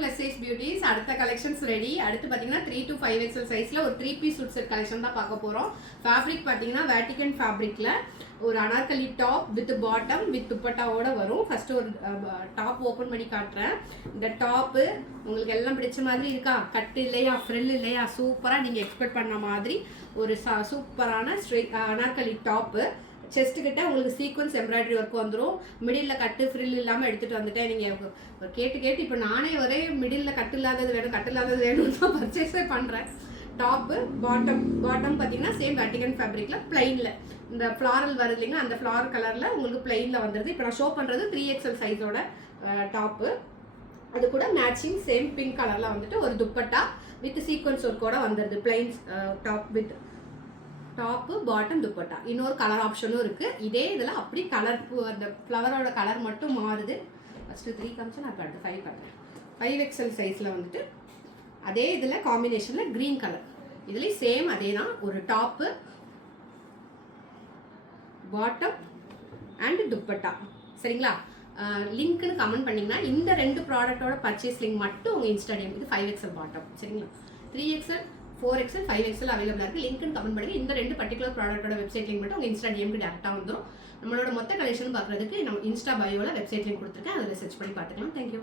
plus size beauties அடுத்த collections ready. அடுத்து பாத்தீங்கன்னா 3 to 5 XL சைஸ்ல ஒரு 3 பீஸ் சூட் செட் கலெக்ஷன் தான் பார்க்க போறோம். ஃபேப்ரிக் பாத்தீங்கன்னா வேட்டிகன் ஃபேப்ரிக்ல ஒரு anarkali top with bottom with துப்பட்டாவோட வரும். ஃபர்ஸ்ட் ஒரு டாப் ஓபன் பண்ணி காட்டுறேன். இந்த டாப் உங்களுக்கு எல்லாம் பிடிச்ச மாதிரி இருக்கா? கட் இல்லையா, ஃப்ரில் இல்லையா, சூப்பரா நீங்க எக்ஸ்பெக்ட் பண்ண மாதிரி ஒரு சூப்பரான அனார்கலி டாப். செஸ்ட் கிட்ட உங்களுக்கு சீக்வன்ஸ் எம்ப்ராய்டரி ஒர்க் வந்துடும். மிடில் கட்டு ஃப்ரில் இல்லாமல் எடுத்துகிட்டு வந்துட்டேன். நீங்கள் கேட்டு இப்போ நானே ஒரே மிடில் கட்டு இல்லாதது வேணும், கட்டு இல்லாதது வேணும்னு தான் பர்ச்சேஸே பண்ணுறேன். டாப்பு பாட்டம் பார்த்தீங்கன்னா சேம் வேட்டிகன் ஃபேப்ரிக்கில் பிளைனில் இந்த ஃப்ளாரல் வருது இல்லைங்களா, அந்த ஃப்ளார் கலரில் உங்களுக்கு பிளைனில் வந்துடுது. இப்போ நான் ஷோ பண்ணுறது 3XL சைஸோட டாப்பு. அது கூட மேட்சிங் சேம் பிங்க் கலரில் வந்துட்டு ஒரு துப்பட்டா வித் சீக்வன்ஸ் ஒர்க்கோட வந்துடுது. Plains top with top bottom dupatta. இன்னொரு கலர் ஆப்ஷனும் இருக்குது. இதே இதில் அப்படி கலர் அந்த ஃப்ளவரோட கலர் மட்டும் மாறுது. ஃபஸ்ட்டு 3 காமிச்சு நான் இப்போ அடுத்து 5 பண்ணுறேன். 5XL சைஸில் வந்துட்டு அதே இதில் காம்பினேஷனில் க்ரீன் கலர். இதுலேயும் சேம் அதே தான். ஒரு டாப்பு பாட்டம் அண்ட் துப்பட்டா. சரிங்களா? லிங்க்னு கமெண்ட் பண்ணிங்கன்னா இந்த 2 ப்ராடக்டோட பர்ச்சேஸ் லிங்க் மட்டும் உங்கள் இன்ஸ்டாடியம். இது 5XL பாட்டம். சரிங்களா? 3XL 4XL 5XL அவைலபிளாக இருக்குது. லிங்க்னு கமெண்ட் பண்ணுங்க. இந்த 2 பர்டிகுலர் ப்ராடக்ட்டோட வெப்சைட் லிங்க் மட்டும் உங்கள் இன்ஸ்டா டிஎம்க்கு டேரெக்டாக வந்துடும். நம்மளோட மொத்த கலெக்ஷன் பார்க்குறதுக்கு நம்ம இன்ஸ்டா பயோவில் வெப்சைட் லிங்க் கொடுத்துருக்கேன். அதில் சர்ச் பண்ணி பார்த்துக்கலாம். தேங்க்யூ.